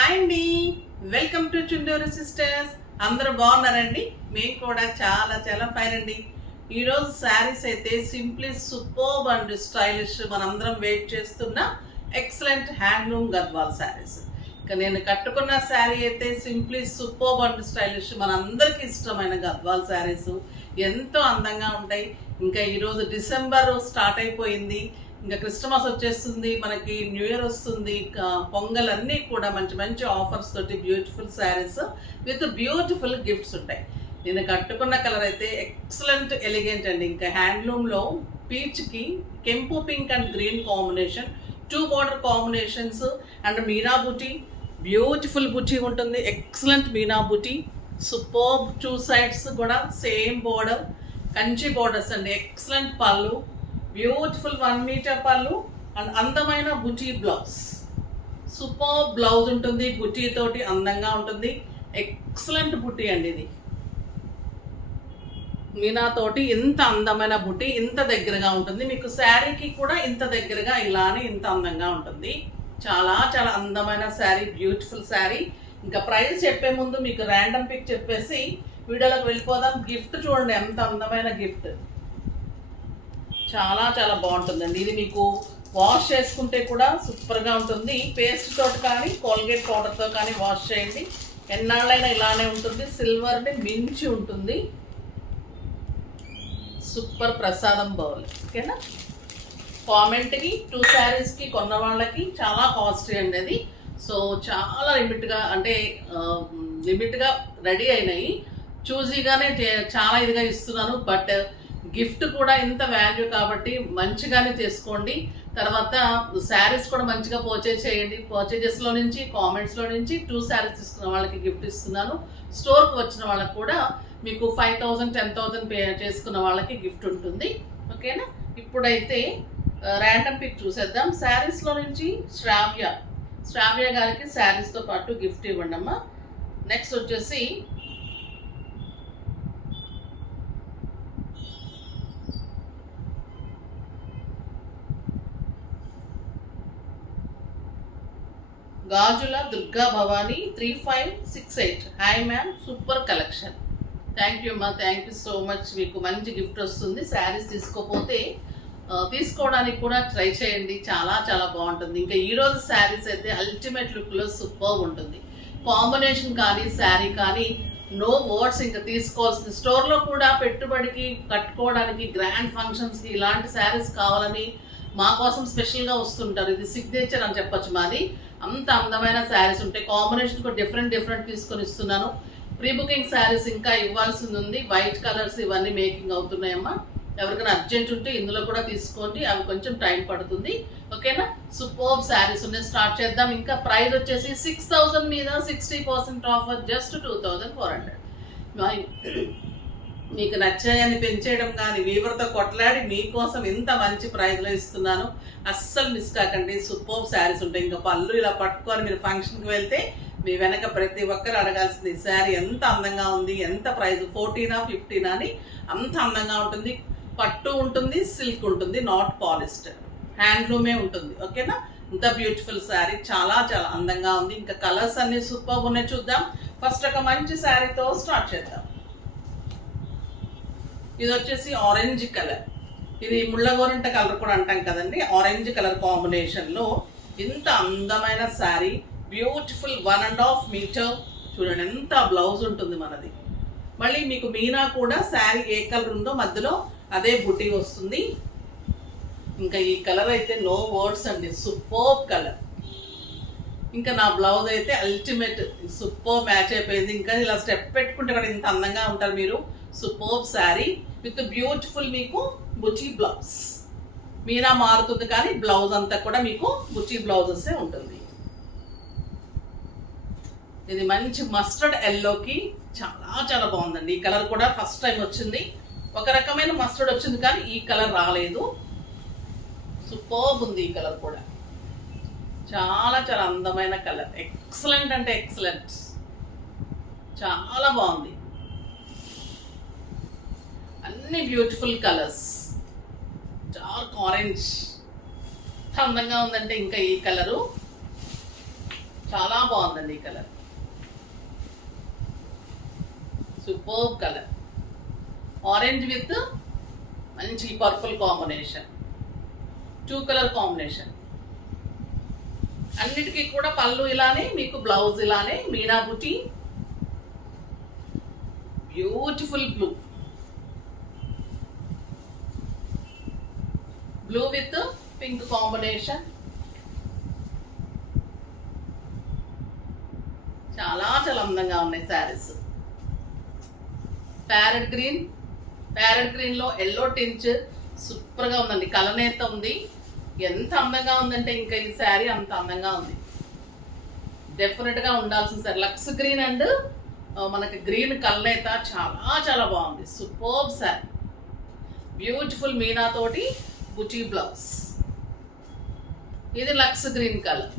Hi అండి. Welcome to Chunduru sisters. అందరూ బాగున్నారండి? మేము కూడా చాలా చాలా ఫైన్ అండి. ఈరోజు శారీస్ అయితే సింప్లీ సూపర్బ్ అండ్ స్టైలిష్ మనందరం వెయిట్ చేస్తున్న ఎక్సలెంట్ హ్యాండ్లూమ్ గద్వాల్ శారీస్. ఇక నేను కట్టుకున్న శారీ అయితే సింప్లీ సూపర్బ్ అండ్ స్టైలిష్ మనందరికీ ఇష్టమైన గద్వాల్ శారీస్. ఎంతో అందంగా ఉంటాయి. ఇంకా ఈరోజు డిసెంబర్ స్టార్ట్ అయిపోయింది. ఇంకా క్రిస్టమస్ వచ్చేస్తుంది మనకి న్యూ ఇయర్ వస్తుంది ఇంకా పొంగల్ అన్నీ కూడా మంచి మంచి ఆఫర్స్ తోటి beautiful saris with beautiful gifts ఉంటాయి. నేను కట్టుకున్న కలర్ అయితే ఎక్సలెంట్ ఎలిగెంట్ అండి. ఇంకా హ్యాండ్లూమ్లో పీచ్కి కెంపు pink and green combination two border combinations and Meena బుటీ బ్యూటిఫుల్ బుటీ ఉంటుంది. ఎక్సలెంట్ మీనా బుటీ సూపర్ టూ సైడ్స్ కూడా సేమ్ బార్డర్ కంచి బార్డర్స్ అండి. ఎక్సలెంట్ పళ్ళు బ్యూటిఫుల్ వన్ మీటర్ పళ్ళు అండ్ అందమైన బుటీ బ్లౌజ్ సూపర్ బ్లౌజ్ ఉంటుంది బుటీ తోటి అందంగా ఉంటుంది. ఎక్సలెంట్ బుటీ అండి ఇది. మీనా తోటి ఇంత అందమైన బుట్టి ఇంత దగ్గరగా ఉంటుంది. మీకు శారీకి కూడా ఇంత దగ్గరగా ఇలానే ఇంత అందంగా ఉంటుంది. చాలా చాలా అందమైన శారీ బ్యూటిఫుల్ శారీ. ఇంకా ప్రైస్ చెప్పే ముందు మీకు ర్యాండమ్ పిక్ చెప్పేసి వీడియోలోకి వెళ్ళిపోదాం. గిఫ్ట్ చూడండి ఎంత అందమైన గిఫ్ట్ చాలా చాలా బాగుంటుందండి. ఇది మీకు వాష్ చేసుకుంటే కూడా సూపర్గా ఉంటుంది. పేస్ట్ తోటి కానీ కోల్గేట్ పౌడర్తో కానీ వాష్ చేయండి. ఎన్నాళ్ళైనా ఇలానే ఉంటుంది. సిల్వర్ని మించి ఉంటుంది. సూపర్ ప్రసాదం బౌల్. ఓకేనా కామెంట్కి టూ శారీస్కి కొన్న వాళ్ళకి చాలా కాస్ట్లీ అండి అది. సో చాలా లిమిట్గా అంటే లిమిట్గా రెడీ అయినాయి. చూజీగానే చాలా ఇదిగా ఇస్తున్నాను. బట్ గిఫ్ట్ కూడా ఇంత వాల్యూ కాబట్టి మంచిగానే తీసుకోండి తర్వాత శారీస్ కూడా మంచిగా పర్చేజ్ చేయండి. పర్చేజెస్లో నుంచి కామెంట్స్లో నుంచి టూ శారీస్ తీసుకున్న వాళ్ళకి గిఫ్ట్ ఇస్తున్నాను. స్టోర్కి వచ్చిన వాళ్ళకి కూడా మీకు five thousand ten thousand pay చేసుకున్న వాళ్ళకి గిఫ్ట్ ఉంటుంది. ఓకేనా ఇప్పుడైతే uh, ర్యాండమ్ పిక్ చూసేద్దాం. శారీస్లో నుంచి శ్రావ్య. శ్రావ్య గారికి శారీస్తో పాటు గిఫ్ట్ ఇవ్వండి అమ్మా నెక్స్ట్ వచ్చేసి గాజుల Durga Bhavani three five six eight. Hi ma'am super collection thank you అమ్మా థ్యాంక్ యూ సో మచ్ మీకు మంచి గిఫ్ట్ వస్తుంది. శారీస్ తీసుకోపోతే తీసుకోవడానికి కూడా ట్రై చేయండి. చాలా చాలా బాగుంటుంది. ఇంకా ఈ రోజు శారీస్ అయితే అల్టిమేట్ లుక్లో సూపర్ ఉంటుంది. కాంబినేషన్ కానీ శారీ కానీ నో వర్డ్స్ ఇంకా తీసుకోవాల్సింది. స్టోర్లో కూడా పెట్టుబడికి కట్టుకోవడానికి గ్రాండ్ ఫంక్షన్స్కి ఇలాంటి శారీస్ కావాలని మా కోసం స్పెషల్గా వస్తుంటారు. ఇది సిగ్నేచర్ అని చెప్పొచ్చు మాది. అంత అందమైన శారీస్ ఉంటాయి. కాంబినేషన్ కూడా డిఫరెంట్ డిఫరెంట్ తీసుకొని ఇస్తున్నాను. ప్రీ బుకింగ్ శారీస్ ఇంకా ఇవ్వాల్సింది ఉంది. వైట్ కలర్స్ ఇవన్నీ మేకింగ్ అవుతున్నాయమ్మా. ఎవరికైనా అర్జెంట్ ఉంటే ఇందులో కూడా తీసుకోండి. అవి కొంచెం టైం పడుతుంది. ఓకేనా సూపర్ శారీస్ ఉన్నాయి. స్టార్ట్ చేద్దాం. ఇంకా ప్రైస్ వచ్చేసి సిక్స్ మీద sixty percent offer just two thousand four hundred మీకు నచ్చాయని పెంచేయడం కానీ వీవర్తో కొట్లాడి మీకోసం ఇంత మంచి ప్రైజ్లో ఇస్తున్నాను. అస్సలు మిస్ కాకండి. సూపర్ శారీస్ ఉంటాయి. ఇంకా పళ్ళు ఇలా పట్టుకొని మీరు ఫంక్షన్కి వెళ్తే మీ వెనక ప్రతి ఒక్కరు అడగాల్సింది శారీ ఎంత అందంగా ఉంది? ఎంత ప్రైస్ ఫోర్టీనా ఫిఫ్టీనా? అని అంత అందంగా ఉంటుంది. పట్టు ఉంటుంది సిల్క్ ఉంటుంది నాట్ పాలిస్టర్ హ్యాండ్లూమే ఉంటుంది. ఓకేనా? ఇంత బ్యూటిఫుల్ శారీ. చాలా చాలా అందంగా ఉంది. ఇంకా కలర్స్ అన్ని సూపర్ ఉన్నాయి. చూద్దాం. ఫస్ట్ ఒక మంచి శారీతో స్టార్ట్ చేద్దాం. ఇది వచ్చేసి ఆరెంజ్ కలర్ ఇది ముళ్ళగోరింట కలర్ కూడా అంటాం కదండి. ఆరెంజ్ కలర్ కాంబినేషన్లో ఇంత అందమైన sari beautiful one and half metre చూడండి ఎంత బ్లౌజ్ ఉంటుంది మనది. మళ్ళీ మీకు మీనా కూడా శారీ ఏ కలర్ ఉందో మధ్యలో అదే బుటీ వస్తుంది. ఇంకా ఈ కలర్ అయితే నో వర్డ్స్ అండి. సూపర్ కలర్ ఇంకా నా బ్లౌజ్ అయితే అల్టిమేట్ సూపర్ మ్యాచ్ అయిపోయింది. ఇంకా ఇలా స్టెప్ పెట్టుకుంటే కూడా ఇంత అందంగా ఉంటారు మీరు. సూపర్బ్ శారీ విత్ బ్యూటిఫుల్ మీకు బుచి బ్లౌజ్ మీనా మారుతుంది కానీ బ్లౌజ్ అంతా కూడా మీకు బుచి బ్లౌజెస్ ఉంటుంది. ఇది మంచి మస్టర్డ్ ఎల్లోకి చాలా చాలా బాగుందండి. ఈ కలర్ కూడా ఫస్ట్ టైం వచ్చింది. ఒక రకమైన మస్టర్డ్ వచ్చింది కానీ ఈ కలర్ రాలేదు. సూపర్బ్ ఉంది ఈ కలర్ కూడా. చాలా చాలా అందమైన కలర్ ఎక్సలెంట్ అంటే ఎక్సలెంట్ చాలా బాగుంది. అన్ని బ్యూటిఫుల్ కలర్స్. Dark orange. అందంగా ఉందంటే ఇంకా ఈ కలరు. చాలా బాగుందండి ఈ colour. Super colour. Orange with మంచి purple combination. Two colour combination. అన్నిటికీ కూడా పళ్ళు ఇలానే మీకు బ్లౌజ్ ఇలానే మీనా బుటీ. Beautiful blue. Blue with pink combination చాలా చాలా అందంగా ఉన్నాయి శారీస్. ప్యారెట్ గ్రీన్ ప్యారెట్ గ్రీన్లో ఎల్లో టించ్ సూపర్గా ఉందండి కలనేత ఉంది. ఎంత అందంగా ఉందంటే ఇంకా ఈ శారీ అంత అందంగా ఉంది. డెఫినెట్గా ఉండాల్సిన సారీ లక్స్ గ్రీన్ అండ్ మనకి గ్రీన్ కలనేత చాలా చాలా బాగుంది. సూపర్ శారీ. బ్యూటిఫుల్ మీనా తోటి బుటీ బ్లౌజ్. ఇది లక్స్ గ్రీన్ కలర్.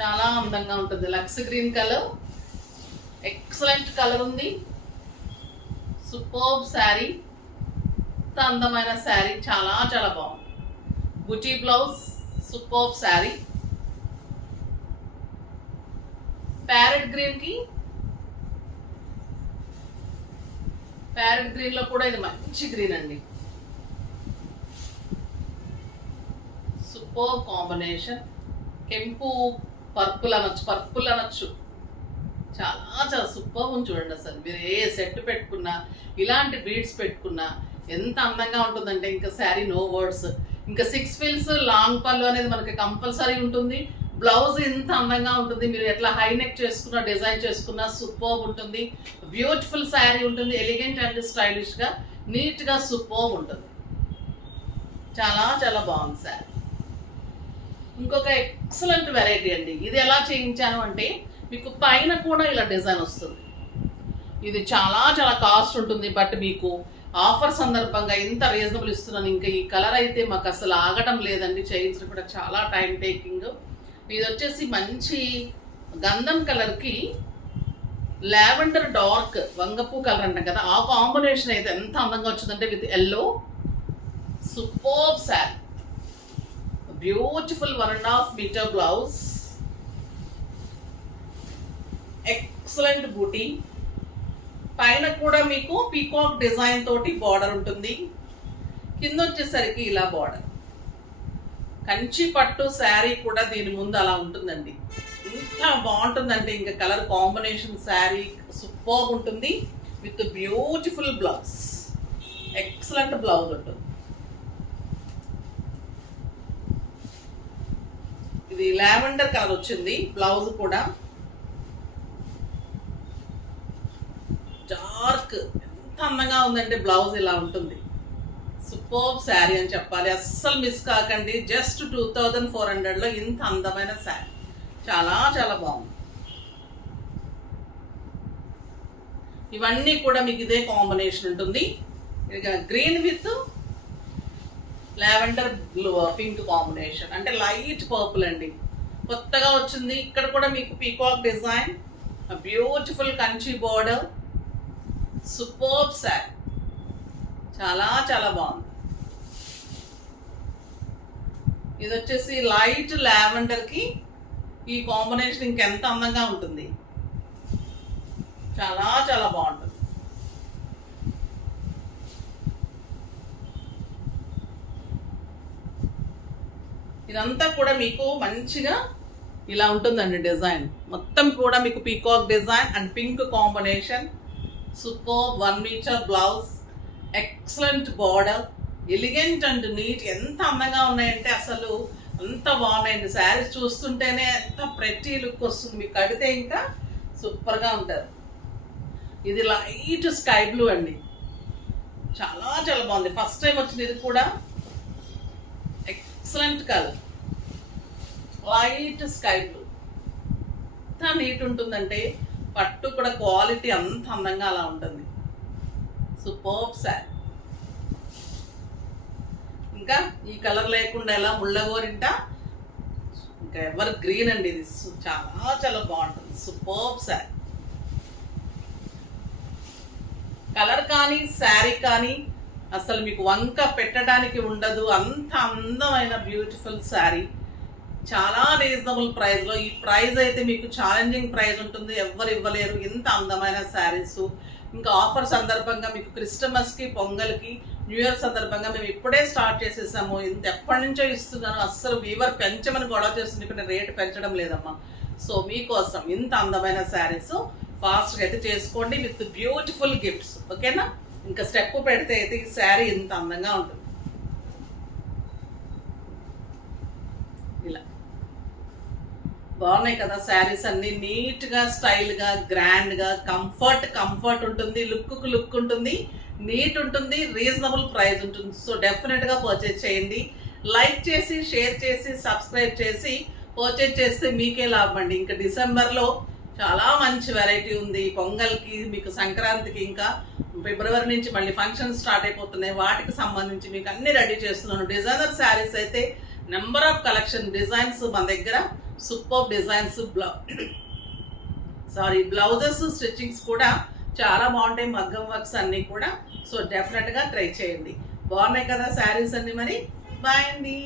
చాలా అందంగా ఉంటుంది. Lux green colour. Excellent colour ఉంది. సూపర్బ్ శారీ ఎంత అందమైన శారీ చాలా చాలా బాగుంది. బుటీ బ్లౌజ్ సూపర్బ్ శారీ ప్యారెట్ గ్రీన్కి ప్యారెట్ గ్రీన్లో కూడా ఇది మంచి గ్రీన్ అండి. Super combination. కెంపు పర్పుల్ అనొచ్చు పర్పుల్ అనొచ్చు. చాలా చాలా సూపర్ ఉంది చూడండి అసలు. మీరు ఏ సెట్ పెట్టుకున్నా ఇలాంటి బీడ్స్ పెట్టుకున్నా ఎంత అందంగా ఉంటుందంటే ఇంకా శారీ నో వర్డ్స్. ఇంకా సిక్స్ ఫిల్స్ లాంగ్ పళ్ళు అనేది మనకి కంపల్సరీ ఉంటుంది. బ్లౌజ్ ఎంత అందంగా ఉంటుంది మీరు ఎట్లా హై నెక్ చేసుకున్నా డిజైన్ చేసుకున్నా సూపర్ ఉంటుంది. బ్యూటిఫుల్ శారీ ఉంటుంది ఎలిగెంట్ అండ్ స్టైలిష్గా నీట్గా సూపర్ ఉంటుంది. చాలా చాలా బాగుంది శారీ ఇంకొక ఎక్సలెంట్ వెరైటీ అండి. ఇది ఎలా చేయించాను అంటే మీకు పైన కూడా ఇలా డిజైన్ వస్తుంది. ఇది చాలా చాలా కాస్ట్ ఉంటుంది బట్ మీకు ఆఫర్ సందర్భంగా ఇంత రీజనబుల్ ఇస్తున్నాను. ఇంకా ఈ కలర్ అయితే మాకు అసలు ఆగటం లేదండి. చేయించడం కూడా చాలా టైం టేకింగ్ ఇది వచ్చేసి మంచి గంధం కలర్కి లావెండర్ డార్క్ వంగపూ కలర్ అంటాం కదా ఆ కాంబినేషన్ అయితే ఎంత అందంగా వచ్చిందంటే with yellow. Super sari. Beautiful one and half metre blouse. Excellent బూటీ. పైన కూడా మీకు పీకాక్ డిజైన్ తోటి బార్డర్ ఉంటుంది. కింద వచ్చేసరికి ఇలా బార్డర్. కంచి పట్టు శారీ కూడా దీని ముందు అలా ఉంటుందండి. ఇంత బాగుంటుందంటే ఇంకా కలర్ కాంబినేషన్ శారీ సూపర్ ఉంటుంది. With beautiful blouse. Excellent blouse ఉంటుంది. ఇది లావెండర్ కలర్ వచ్చింది. బ్లౌజ్ కూడా. డార్క్. ఎంత అందంగా ఉందంటే బ్లౌజ్ ఇలా ఉంటుంది. సూపర్ శారీ అని చెప్పాలి. అస్సలు మిస్ కాకండి. జస్ట్ టూ థౌజండ్ ఫోర్ హండ్రెడ్లో ఇంత అందమైన శారీ. చాలా చాలా బాగుంది. ఇవన్నీ కూడా మీకు ఇదే కాంబినేషన్ ఉంటుంది. ఇక green with lavender blue pink combination అంటే లైట్ పర్పుల్ అండి. కొత్తగా వచ్చింది. ఇక్కడ కూడా మీకు peacock design beautiful Kanchi border super sari. చాలా చాలా బాగుంది. ఇది వచ్చేసి లైట్ లావెండర్కి ఈ కాంబినేషన్ ఇంకెంత అందంగా ఉంటుంది. చాలా చాలా బాగుంటుంది. ఇదంతా కూడా మీకు మంచిగా ఇలా ఉంటుందండి డిజైన్. మొత్తం కూడా మీకు peacock design and pink combination. Super one metre blouse excellent border. Elegant and neat ఎంత అందంగా ఉన్నాయంటే అసలు అంత బాగున్నాయండి. శారీస్ చూస్తుంటేనే ఎంత ప్రతి లుక్ వస్తుంది. మీకు కడితే ఇంకా సూపర్గా ఉంటారు. ఇది లైట్ స్కై బ్లూ అండి. చాలా చాలా బాగుంది. ఫస్ట్ టైం వచ్చింది ఇది కూడా excellent colour light sky blue ఎంత నీట్ ఉంటుందంటే పట్టు కూడా క్వాలిటీ అంత అందంగా అలా ఉంటుంది. సూపర్ శారీ ఇంకా ఈ కలర్ లేకుండా ఎలా ముళ్ళగోరింట? ఇంకా ఎవర్ గ్రీన్ అండి ఇది. చాలా చాలా బాగుంటుంది. సూపర్ శారీ కలర్ కానీ శారీ కానీ అసలు మీకు వంక పెట్టడానికి ఉండదు. అంత అందమైన బ్యూటిఫుల్ శారీ చాలా రీజనబుల్ ప్రైస్లో ఈ ప్రైస్ అయితే మీకు ఛాలెంజింగ్ ప్రైస్ ఉంటుంది. ఎవ్వరు ఇవ్వలేరు. ఇంత అందమైన శారీస్ ఇంకా ఆఫర్ సందర్భంగా మీకు క్రిస్టమస్కి పొంగల్కి న్యూ ఇయర్ సందర్భంగా మేము ఇప్పుడే స్టార్ట్ చేసేసాము. ఇంత ఎప్పటి నుంచో ఇస్తున్నాను. అస్సలు వీవర్ పెంచమని గొడవ చేస్తుంది. ఇక్కడ రేట్ పెంచడం లేదమ్మా. సో మీకోసం ఇంత అందమైన శారీస్ ఫాస్ట్గా అయితే చేసుకోండి విత్ బ్యూటిఫుల్ గిఫ్ట్స్ ఓకేనా ఇంకా స్టెప్ పెడితే అయితే ఈ శారీ ఇంత అందంగా ఉంటుంది. ఇలా. బాగున్నాయి కదా శారీస్ అన్ని. నీట్గా స్టైల్గా గ్రాండ్గా కంఫర్ట్ కంఫర్ట్ ఉంటుంది. లుక్కు లుక్ ఉంటుంది. నీట్ ఉంటుంది రీజనబుల్ ప్రైస్ ఉంటుంది. సో డెఫినెట్గా పర్చేజ్ చేయండి. లైక్ చేసి షేర్ చేసి సబ్స్క్రైబ్ చేసి పర్చేజ్ చేస్తే మీకే లాభం అండి. ఇంకా డిసెంబర్లో చాలా మంచి వెరైటీ ఉంది. పొంగల్కి మీకు సంక్రాంతికి ఇంకా ఫిబ్రవరి నుంచి మళ్ళీ ఫంక్షన్ స్టార్ట్ అయిపోతున్నాయి. వాటికి సంబంధించి మీకు అన్ని రెడీ చేస్తున్నాను. డిజైనర్ శారీస్ అయితే నెంబర్ ఆఫ్ కలెక్షన్ డిజైన్స్ మన దగ్గర super designs blouse sorry blouses stitchings కూడా చాలా బాగుంటాయి మగ్గం వర్క్స్ అన్నీ కూడా. సో డెఫినెట్గా ట్రై చేయండి. బాగున్నాయి కదా శారీస్ అన్ని మరి? బాయ్ అండి.